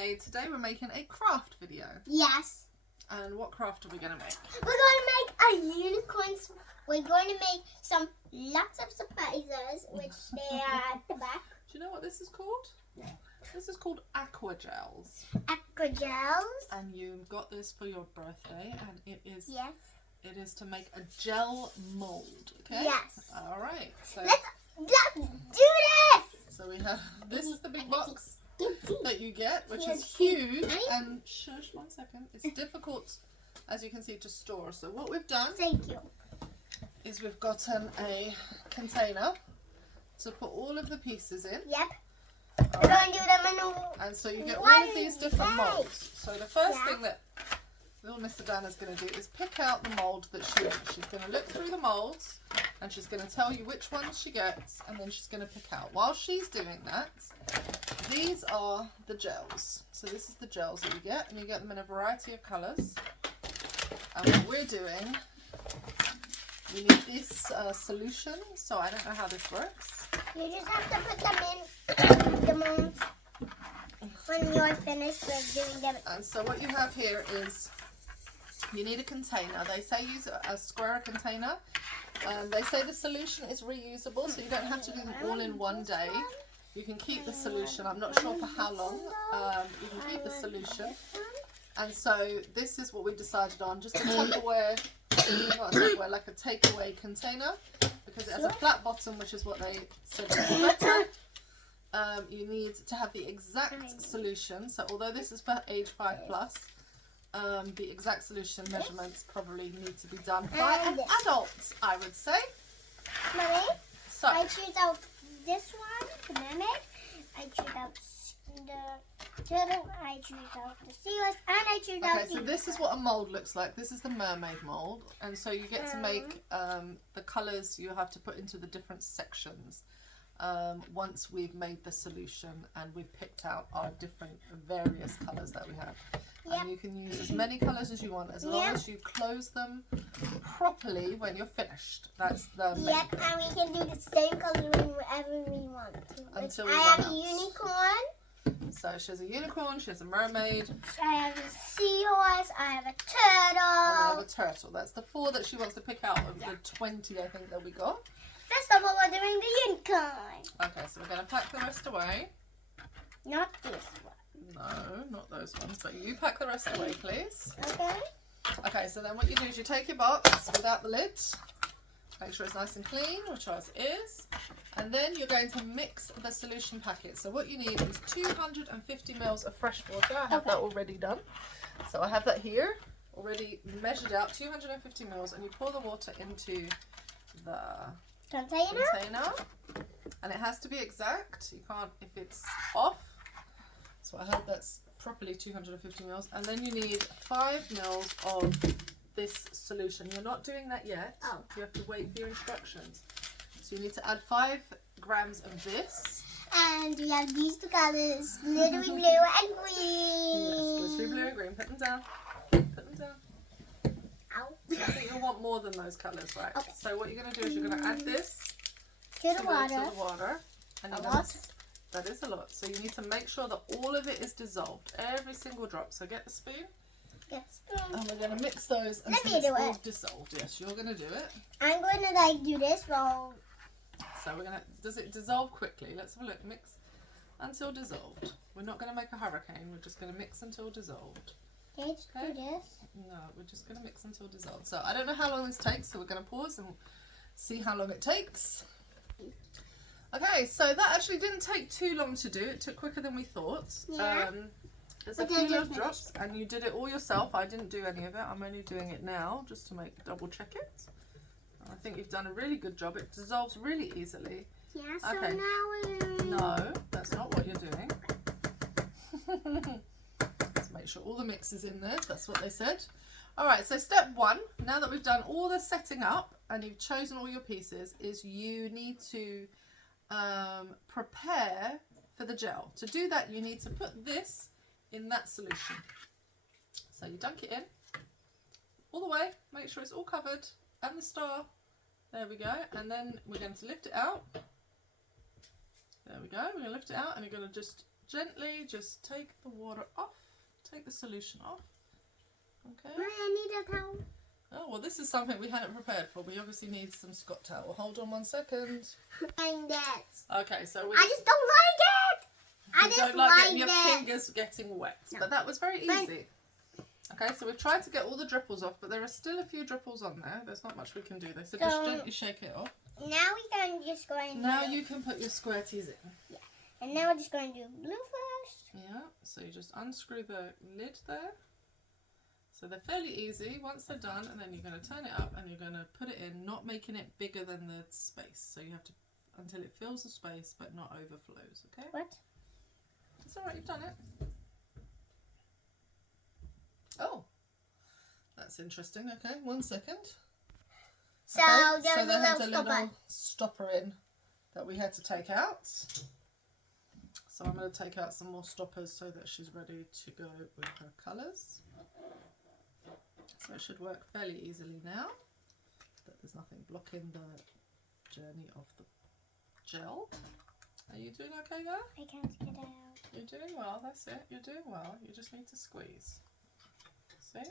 Okay, today we're making a craft video. Yes. And what craft are we going to make? We're going to make a unicorn. We're going to make lots of surprises, which they are at the back. Do you know what this is called? No. This is called Aqua Gelz. Aqua Gelz. And you got this for your birthday, and it is. Yes. It is to make a gel mold. Okay. Yes. All right. So let's do this. So we have. This is the big box that you get, which is huge. And shush, 1 second. It's difficult, as you can see, to store. So what we've done. Thank you. Is we've gotten a container to put all of the pieces in. Yep. We're going to do them in a... And so you get all of these different molds. So the first thing that little Miss Adana's going to do is pick out the mold that she wants. She's going to look through the molds and she's going to tell you which ones she gets, and then she's going to pick out. While she's doing that, these are the gels. So this is the gels that you get, and you get them in a variety of colours. And what we're doing, you need this solution. So I don't know how this works. You just have to put them in the molds when you're finished with doing them. And so what you have here is you need a container. They say use a square container. They say the solution is reusable, so you don't have to do them all in one day. You can keep the solution. I'm not sure for how long. You can keep the solution. And so this is what we decided on, just a Tupperware, not a Tupperware, like a takeaway container, because it has a flat bottom, which is what they said is better. You need to have the exact solution. So although this is for age 5+, the exact solution measurements probably need to be done by an adult, I would say. Mommy, so I choose out this one, the mermaid. I choose out the turtle. I choose out the seahorse, and I choose out the... Okay, so this is what a mold looks like. This is the mermaid mold, and so you get to make the colours you have to put into the different sections. Once we've made the solution and we've picked out our different various colours that we have. Yep. And you can use as many colours as you want, as long as you close them properly when you're finished. That's the main thing. And we can do the same colouring wherever we want to. Until we I run have out. a unicorn. So she has a unicorn, she has a mermaid. I have a seahorse. I have a And I have turtle. a turtle. That's the 4 that she wants to pick out of the 20, I think, that we got. First of all, we're doing the unicorn. Okay, so we're going to pack the rest away. Not this one. No, not those ones, but you pack the rest away, please. Okay. Okay, so then what you do is you take your box without the lid, make sure it's nice and clean, which ours is, and then you're going to mix the solution packet. So what you need is 250 ml of fresh water. I have that already done. So I have that here, already measured out, 250 ml, and you pour the water into the container, and it has to be exact. You can't, if it's off. So I hope that's properly 250 ml, and then you need 5 ml of this solution. You're not doing that yet. Oh. You have to wait for your instructions. So you need to add 5 grams of this. And we have these two colours, glittery blue and green. Yes, glittery blue and green. Put them down. Put them down. Ow. I think you'll want more than those colours, right? Okay. So what you're going to do is you're going to add this To the water. To the water. And you're gonna, that is a lot. So you need to make sure that all of it is dissolved. Every single drop. So get the spoon. Yes. And we're going to mix those Let until me it's do all it. dissolved. Yes, you're going to do it. I'm going to do this while... So we're going to, does it dissolve quickly? Let's have a look. Mix until dissolved. We're not going to make a hurricane. We're just going to mix until dissolved. Okay, just do this. No, we're just going to mix until dissolved. So I don't know how long this takes, so we're going to pause and see how long it takes. Okay, so that actually didn't take too long to do. It took quicker than we thought. Yeah. There's a few little drops, and you did it all yourself. I didn't do any of it. I'm only doing it now just to double check it. I think you've done a really good job. It dissolves really easily. Yeah, so Okay. now we're... No, that's not what you're doing. Let's make sure all the mix is in there. That's what they said. Alright, so step 1, now that we've done all the setting up and you've chosen all your pieces, is you need to prepare for the gel. To do that, you need to put this in that solution. So you dunk it in all the way, make sure it's all covered, and the star. There we go. And then we're going to lift it out. There we go. We're going to lift it out, and you're going to just gently just take the water off, take the solution off. Okay. I need a towel. Oh, well, this is something we hadn't prepared for. We obviously need some Scott towel. Hold on 1 second. And that. Okay, so I just don't like it. I just don't like getting your this. fingers getting wet. No. But that was very easy. Okay, so we've tried to get all the dripples off, but there are still a few dripples on there. There's not much we can do there. So just gently shake it off. Now we can just go and Now you can put your squirties in. Yeah. And now we're just going to do blue first. Yeah, so you just unscrew the lid there. So they're fairly easy once they're done, and then you're going to turn it up and you're going to put it in, not making it bigger than the space. So you have to, until it fills the space but not overflows, okay? What? It's alright, you've done it. Oh, that's interesting. Okay, 1 second. So Okay, there's they a had little stopper. Stopper in that we had to take out. So I'm going to take out some more stoppers so that she's ready to go with her colours. So it should work fairly easily now, that there's nothing blocking the journey of the gel. Are you doing okay there? I can't get it out. You're doing well, that's it. You're doing well. You just need to squeeze. See?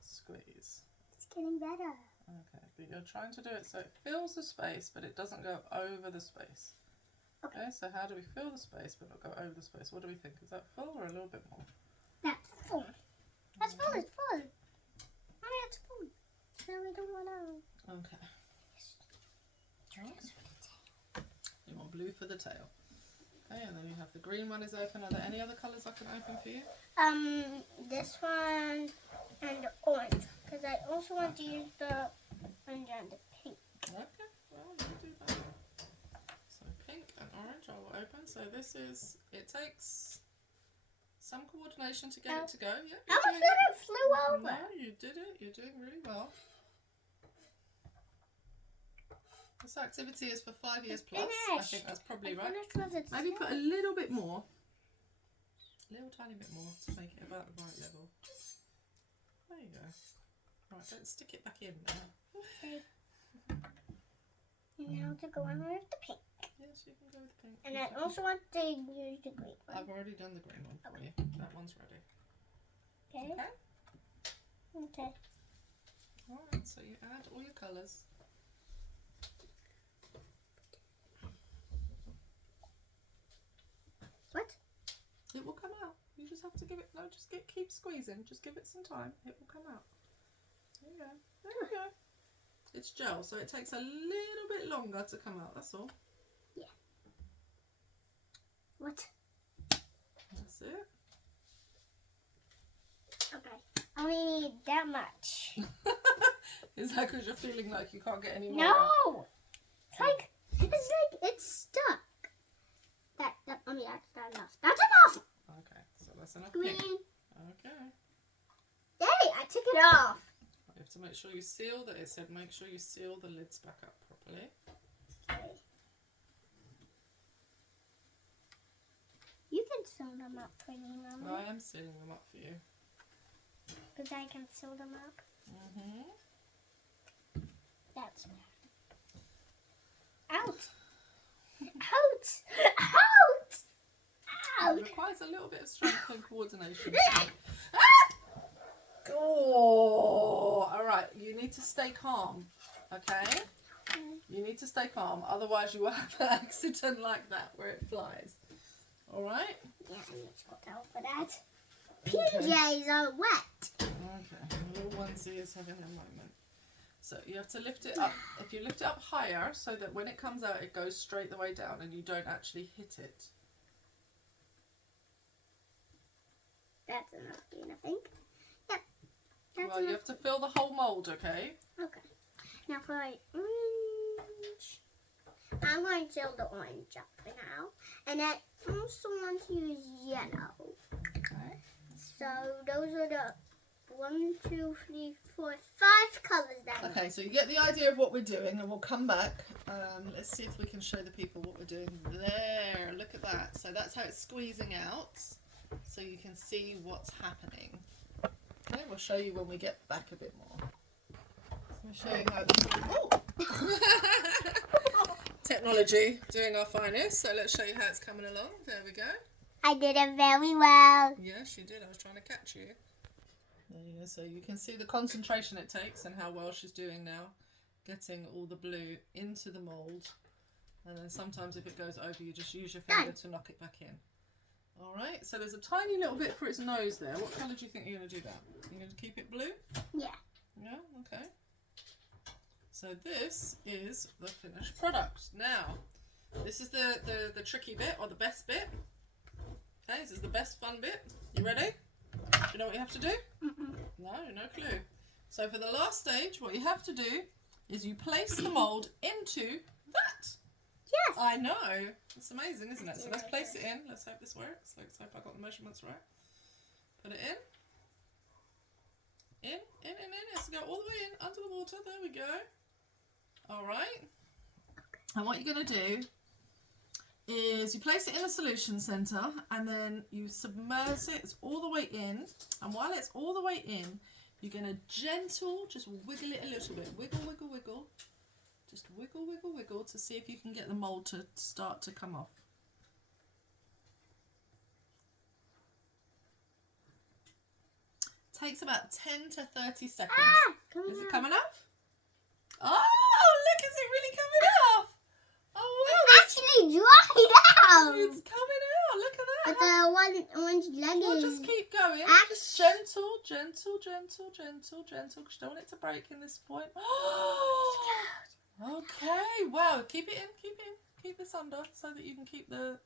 Squeeze. It's getting better. Okay, but you're trying to do it so it fills the space, but it doesn't go over the space. Okay, so how do we fill the space but not go over the space? What do we think? Is that full or a little bit more? That's full. That's full. It's full. Mommy, it's full. No, we don't want to. Okay. You want blue for the tail. Okay, and then you have the green one is open. Are there any other colours I can open for you? This one and the orange. Because I also want to use the orange and the pink. Okay, well, you can do that. So pink and orange I will open. So this is, it takes some coordination to get it to go. Yeah, I almost thought it flew over. No, you did it. You're doing really well. This activity is for 5 years plus. I think that's probably right. Maybe put a little bit more. A little tiny bit more to make it about the right level. There you go. Right, don't stick it back in now. Okay. Now to go on with the pink. Yes, you can go with the pink. And I also want to use the green one. I've already done the green one for you. That one's ready. Okay. Okay. Okay. Alright, so you add all your colours. What? It will come out. You just have to give it, no, just keep squeezing. Just give it some time. It will come out. There you go. There you go. It's gel, so it takes a little bit longer to come out, that's all. Yeah. What? That's it. Okay. I only need that much. Is that because you're feeling like you can't get any more? No! It's stuck. I mean, that's enough. That's enough! Okay, so that's enough Green. pink. Okay. Daddy, I took it off. You have to make sure you seal that. It said make sure you seal the lids back up properly. Okay. You can seal them up for me, Mama. I am sealing them up for you. Because I can seal them up. That's out. Out. Out. Out. It requires a little bit of strength and coordination. Oh, all right. You need to stay calm, okay? You need to stay calm. Otherwise, you will have an accident like that where it flies. All right? Yeah, let's go out for that. PJs are wet. Okay. The little onesie is having a moment. So you have to lift it up. If you lift it up higher, so that when it comes out, it goes straight the way down, and you don't actually hit it. That's enough, I think. Yep. That's Well, you enough. have to fill the whole mold, okay? Okay. Now for orange. I'm going to fill the orange up for now. And I also want to use yellow. Okay. So those are the 1, 2, 3, 4, 5 colours that Okay, so you get the idea of what we're doing, and we'll come back. Let's see if we can show the people what we're doing. There, look at that. So that's how it's squeezing out, so you can see what's happening. Okay, we'll show you when we get back a bit more. So we'll show you how. Oh! technology doing our finest. So let's show you how it's coming along. There we go. I did it very well. Yes, you did. I was trying to catch you. There you go. So you can see the concentration it takes and how well she's doing now, getting all the blue into the mould. And then sometimes if it goes over, you just use your finger to knock it back in. All right. So there's a tiny little bit for its nose there. What colour do you think you're going to do that? You're going to keep it blue? Yeah. Yeah. Okay. So this is the finished product. Now, this is the tricky bit, or the best bit. Okay, this is the best fun bit. You ready? Do you know what you have to do? No, no clue. So for the last stage, what you have to do is you place the mould into that. Yes. I know. It's amazing, isn't it? So let's place it in. Let's hope this works. Let's hope I got the measurements right. Put it in. In. It has to go all the way in, under the water. There we go. All right. And what you're going to do is you place it in the solution centre and then you submerge it. It's all the way in. And while it's all the way in, you're going to just wiggle it a little bit. Wiggle, wiggle, wiggle. Just wiggle, wiggle, wiggle to see if you can get the mould to start to come off. Takes about 10 to 30 seconds. Is it coming off? Oh, look, is it really coming off? Oh, wow. It's actually dried out. It's coming out. Look at that. But the orange leg Well, is... just keep going. Just gentle, gentle, gentle, gentle, gentle. Because you don't want it to break in this point. Okay. Wow. Keep it in. Keep it in. Keep this under so that you can keep the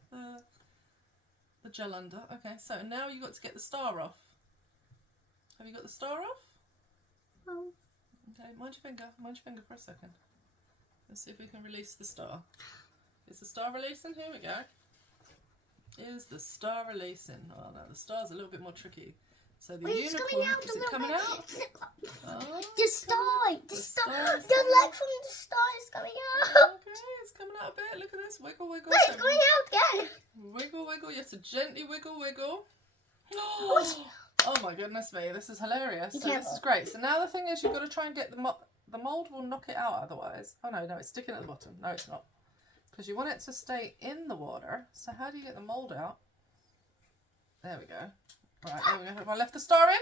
gel under. Okay. So now you've got to get the star off. Have you got the star off? Oh. Okay. Mind your finger for a second. Let's see if we can release the star. Is the star releasing? Here we go. Is the star releasing? Oh no, the star's a little bit more tricky. So the unicorn, it's coming out. is it coming out? Oh, The star. star's The coming leg from the star is coming out. Okay, it's coming out a bit. Look at this. Wiggle, wiggle. Wait, it's going out again. Wiggle, wiggle. You have to gently wiggle, wiggle. Oh, Oh my goodness me, this is hilarious. Be So this careful. is great. So now the thing is, you've got to try and get the mould will knock it out otherwise. Oh no, it's sticking at the bottom. No, it's not. Because you want it to stay in the water. So how do you get the mould out? There we go. Right, there we go. Have I left the star in?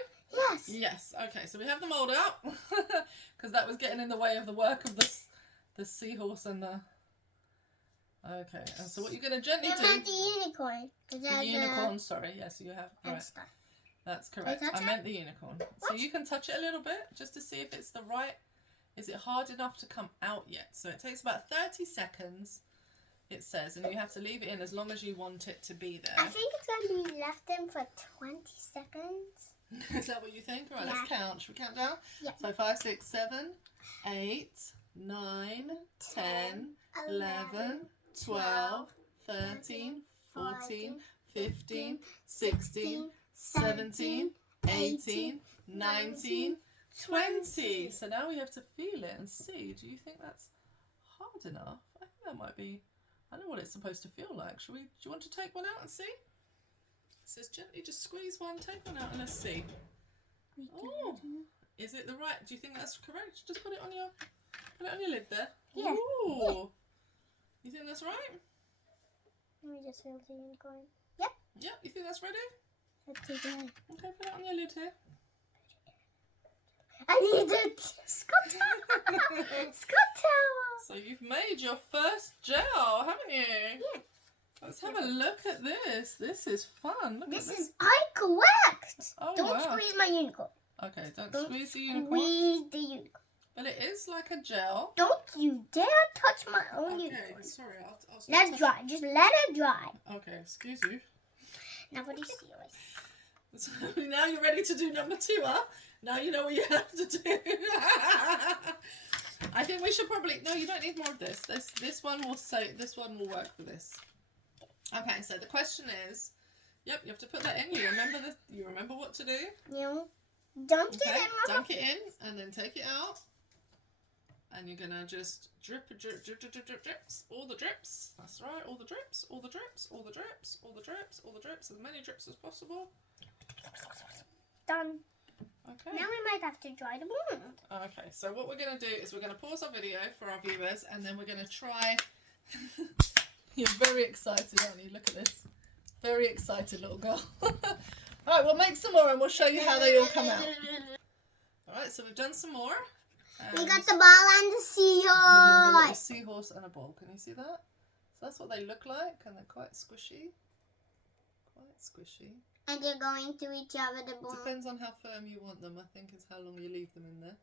yes. Yes. Okay, so we have the mould out. Because that was getting in the way of the work of the seahorse and the... Okay, and so what you're going to gently You do... meant the unicorn. The unicorn, sorry. Yes, you have... And Right. stuff. That's correct. touch I it? meant the unicorn. So you can touch it a little bit just to see if it's the right... Is it hard enough to come out yet? So it takes about 30 seconds, it says, and you have to leave it in as long as you want it to be there. I think it's going to be left in for 20 seconds. Is that what you think? All right, let's Yeah. count. Should we count down? Yeah. So 5, 6, 7, 8, 9, 10, 11, 12, 13, 14, 15, 16, 17, 18, 19, 20. So now we have to feel it and see. Do you think that's hard enough? I think that might be... I know what it's supposed to feel like. Do you want to take one out and see? It says gently just squeeze one, take one out and let's see. Oh, is it the right? Do you think that's correct? Just put it on your lid there. Yeah. Ooh. You think that's right? Let me just feel the unicorn. Yep. You think that's ready? Let's take it. Okay, put it on your lid here. I need it. Scott Tower. Scott Tower. So you've made your first gel, haven't you? Yeah. Let's have a look at this. This is fun. Look This at is correct. Oh, Don't wow. squeeze my unicorn. Okay, don't Don't squeeze the unicorn. Squeeze the unicorn. But it is like a gel. Don't you dare touch my own Okay, unicorn. sorry. I'll stop Let it dry. Just let it dry. Okay, excuse you. Now for the serious. So now you're ready to do number 2, huh? Now you know what you have to do. I think we should probably... No, you don't need more of this. This one will work for this. Okay, so the question is... Yep, you have to put that in. You remember what to do? You dunk it Okay, in. dunk it in and then take it out. And you're gonna just drip, drip, drip, drip, drip, drip, drips. All the drips. That's right. All the drips. All the drips. All the drips. All the drips. All the drips. As many drips as possible. Done. Okay. Now we might have to dry the mold. Okay. So what we're gonna do is we're gonna pause our video for our viewers, and then we're gonna try You're very excited, aren't you? Look at this. Very excited little girl. Alright, we'll make some more and we'll show you how they all come out. Alright, so we've done some more. We got the ball and the A little seahorse. seahorse and a ball. Can you see that? So that's what they look like, and they're quite squishy. Quite squishy. And they're going to each other the ball. Depends on how firm you want them, I think, is how long you leave them in there.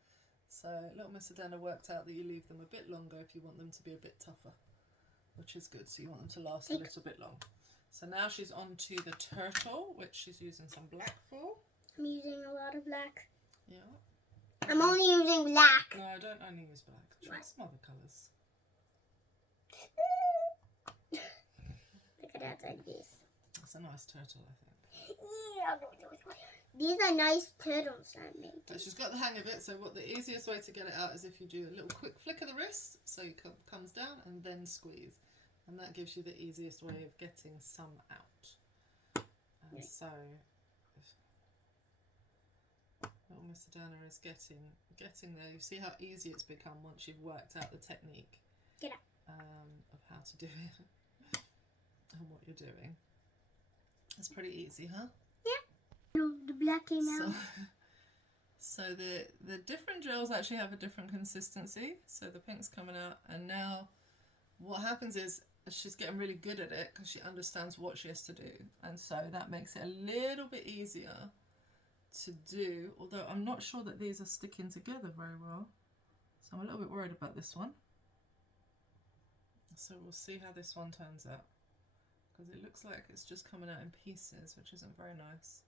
So little Miss Adana worked out that you leave them a bit longer if you want them to be a bit tougher, which is good. So you want them to last a little bit long. So now she's on to the turtle, which she's using some black for. I'm using a lot of black. Yeah. I'm only using black. No, I don't only use black. Try some other colours. Look at that like this. That's a nice turtle, I think. These are nice turtles I made. But she's got the hang of it, so what the easiest way to get it out is if you do a little quick flick of the wrist, so it comes down and then squeeze. And that gives you the easiest way of getting some out. And so, little Miss Adana is getting there. You see how easy it's become once you've worked out the technique of how to do it and what you're doing. It's pretty easy, huh? Yeah. The black came out. So the different gels actually have a different consistency. So the pink's coming out, and now what happens is she's getting really good at it because she understands what she has to do, and so that makes it a little bit easier to do, although I'm not sure that these are sticking together very well, so I'm a little bit worried about this one. So we'll see how this one turns out, because it looks like it's just coming out in pieces, which isn't very nice.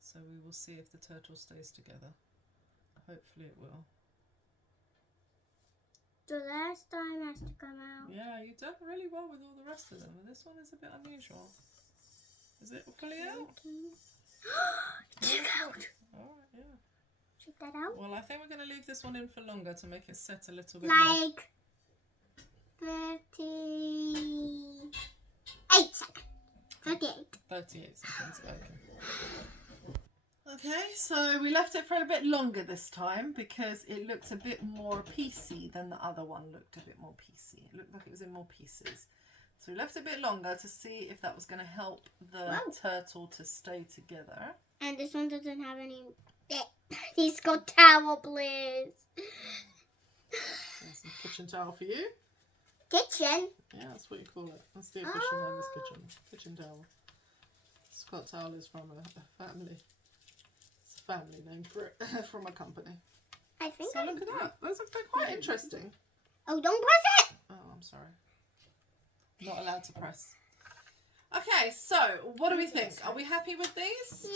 So we will see if the turtle stays together. Hopefully it will. The last time has to come out. Yeah, you've done really well with all the rest of them, but this one is a bit unusual. Is it fully out? Check out. Alright, yeah. Check that out. Well, I think we're going to leave this one in for longer to make it set a little bit more. Like 38 seconds. 38 seconds, okay. Okay, so we left it for a bit longer this time because it looked a bit more piecey than the other one looked a bit more piecey. It looked like it was in more pieces. So we left it a bit longer to see if that was going to help the turtle to stay together. And this one doesn't have any... He's got towel, please. There's some kitchen towel for you. Kitchen? Yeah, that's what you call it. That's the official name is kitchen. Kitchen towel. Scott towel is from a family. It's a family name for it, from a company. I think so look at that. Those are quite interesting. Oh, don't press it! Oh, I'm sorry. Not allowed to press. Okay, so what do we think? Are we happy with these?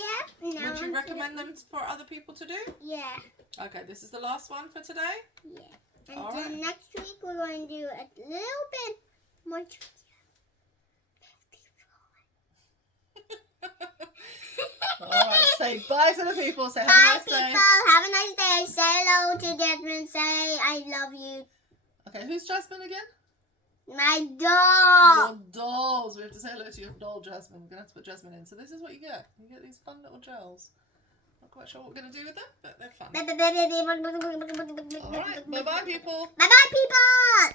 Yeah. Would you recommend them for other people to do? Yeah. Okay, this is the last one for today? Yeah. And then next week we're going to do a little bit more tricky. Alright, say bye to the people. Say have bye, a nice people. day. Have a nice day. Say hello to Jasmine. Say I love you. Okay, who's Jasmine again? My doll. Your dolls. We have to say hello to your doll, Jasmine. We're going to have to put Jasmine in. So this is what you get. You get these fun little gels. Not quite sure what we're going to do with them, but they're fun. Alright, bye-bye, people. Bye-bye, people.